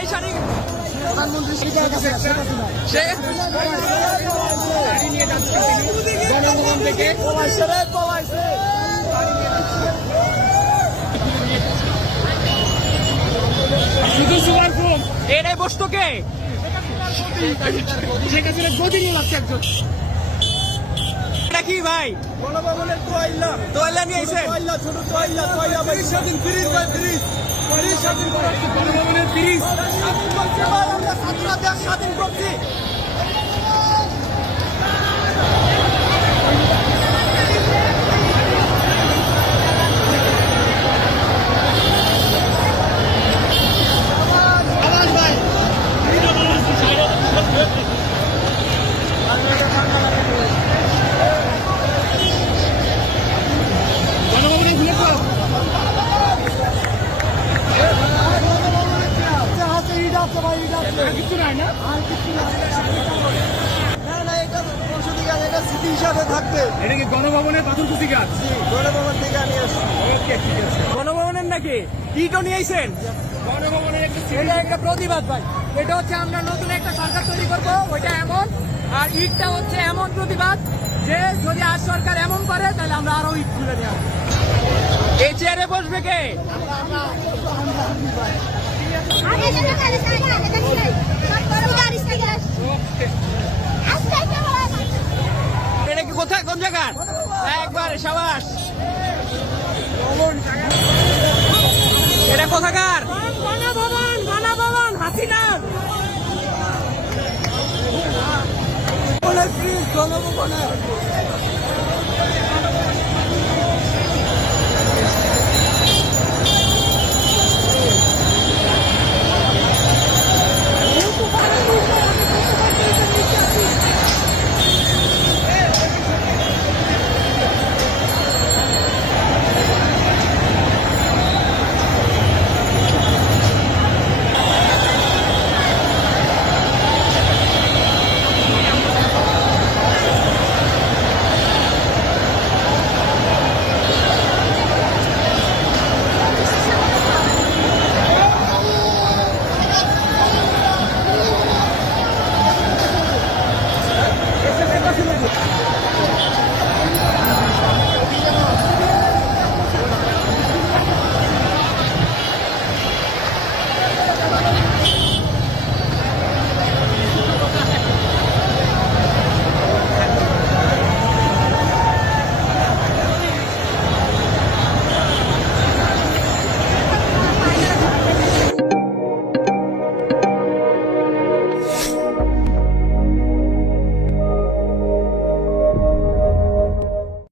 এই শাড়ি প্রধানমন্ত্রী গণভবন থেকে শুধু সুগার ফোম এটাই বসতো কে শেখ হাসিনা গদি নিয়ে লাগছে একজন। এটা কি ভাই গণভবনের তোয়াইলা তোয়াইলা নিয়ে আইছেন ছোট তোয়াইলা 30 স্বাধীন 30 বাই 30 স্বাধীন গণভবনের 30 আমরা ছাত্ররা দেশ স্বাধীন করছি। গণভবনে ঘুরে তো আর কিছু নাই না এটা সংসদীয় গাছ, এটা স্মৃতি হিসাবে থাকবে। এটা কি গণভবনের পাথরকুচি গাছ? গণভবন থেকে আমি আসছি। ওকে ঠিক আছে। গণভবনের নাকি ইটও নিয়ে আইছেন? গণভবনের এটা একটা প্রতিবাদ ভাই। এটা হচ্ছে আমরা নতুন একটা সরকার তৈরি করব, ওইটা এমন। আর ইটটা হচ্ছে এমন প্রতিবাদ যে যদি আজ সরকার এমন করে তাহলে আমরা আরো ইট তুলে নিয়ে আসবো। এই চেয়ারে বসবে কে? এটা কি কোথায় কোন জায়গা? একবার সাবাস। এটা কোথাকার? গণভবন গণভবন হাসিনার গণভবনের